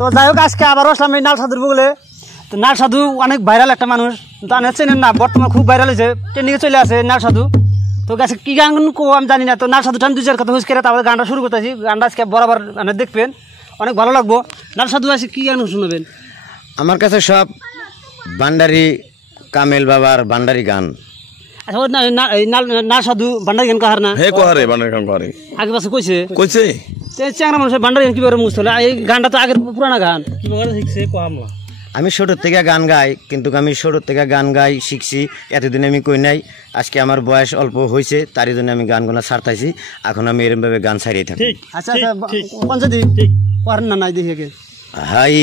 তো যাই হোক আজকে আবার আসলাম এই নাল সাধুর বলে। তো নাল সাধু অনেক ভাইরাল একটা মানুষ, তো আমি চেনেন না, বর্তমানে খুব ভাইরাল হয়েছে, ট্রেন্ডিংয়ে চলে আসে নাল সাধু। তো আজকে কী গান আমি জানি না, তো নাল সাধু টান 2-4 কথা হুস করে তারপরে গানটা শুরু করতেছি। গানটা আজকে বরাবর মানে দেখবেন, অনেক ভালো লাগবো। নাল সাধু আজকে কী গান শুনবেন? আমার কাছে সব ভান্ডারি কামেল বাবার ভান্ডারি গান। আচ্ছা নাল সাধু ভান্ডারি গান কাহার না? হ্যাঁ কোহারে ভান্ডারি গান কোহারে আগে পাশে কইছে কইছে চ্যাংরা মানুষের ভান্ডারি গান কীভাবে মুছতে হলে? এই গানটা তো আগের পুরানা গান, কীভাবে শিখছে কহামলা? আমি ছোটোর থেকে গান গাই, কিন্তু আমি ছোটোর থেকে গান গাই শিখছি, এতদিন আমি কই নাই। আজকে আমার বয়স অল্প হয়েছে, তারই জন্য আমি গানগুলো ছাড়তাইছি। এখন আমি এরমভাবে গান ছাড়িয়ে থাকি। আচ্ছা আচ্ছা পঞ্চায়েত পারেন না নাই দেখে হাই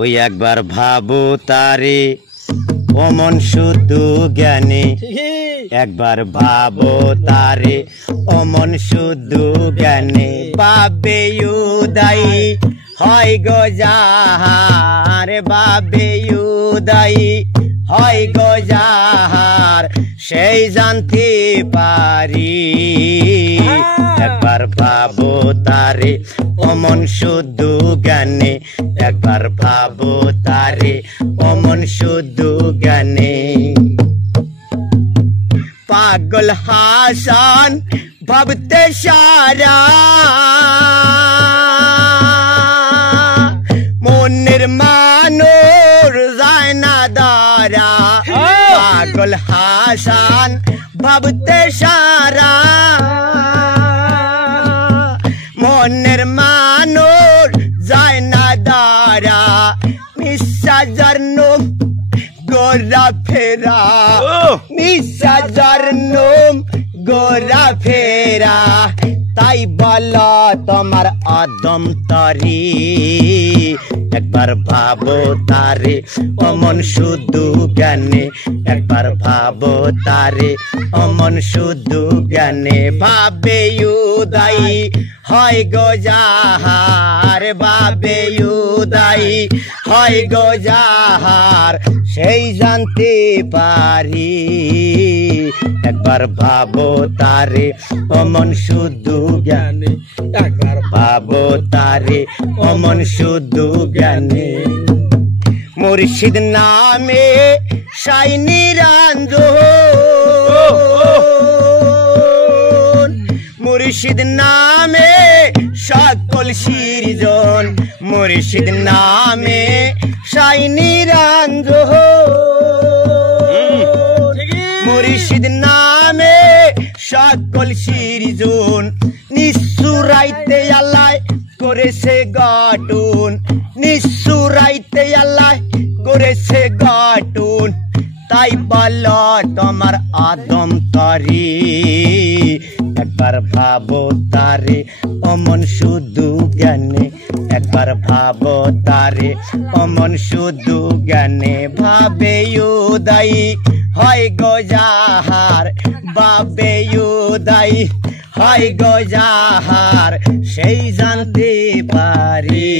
ওই একবার ভাবো তারে অমন শুধু জ্ঞানে, একবার ভাবো তারে অমন শুধু জ্ঞানে, বাবে উদয় হয় গো যাহার, বাবে উদয় হয় গো যাহার, সেই জানতে পারি। একবার ভাবো তারে অমন শুধু জ্ঞানে, একবার ভাবো তারে অমন শুধু জ্ঞানে। পাগল হাসান ভাবতে সারা মনের মানুর যায় না দারা। পাগল হাসান ভাবতে সারা মনের মানুর যায় না দারা। মিশা জর্নুম গোরা ফেরা, মিশা জর্নুম গোরা ফেরা, তাই বলো তোমার আদম তরি। একবার ভাবো তারে অমন শুধু জ্ঞানে, একবার ভাবো তারে অমন শুধু জ্ঞানে, ভাবে উদয় হয় গো যাহার, ভাবে উদয় হয় গো যাহার, সেই জানতে পারি। একবার ভাবো তারে অমন শুধু জ্ঞানে, একবার ভাবো তারে অমন শুধু জ্ঞানে। মুর্শিদ নামে সাই নিরঞ্জন, মুর্শিদ নামে সকল সৃজন, মুর্শিদ নামে সাই নিরঞ্জন, মুর্শিদ নামে সকল সৃজন। নিঃসুরাইতে আল্লাহ করেছে গঠন, নিঃসুরাইতে আল্লাহ করেছে গঠন, তাই বলো তোমার আদম তরি। একবার ভাবো তারে অমন শুধু জ্ঞানে, একবার ভাবো তারে অমন শুধু জ্ঞানে, ভাবে উদয় হয় গো যাহার, বাবে উদয় হয় গো যাহার, সেই জানতে পারি।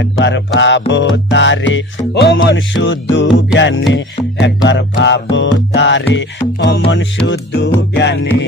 একবার ভাবো তারে অমন শুধু জ্ঞানে, একবার ভাবো তারে অমন শুধু জ্ঞানে।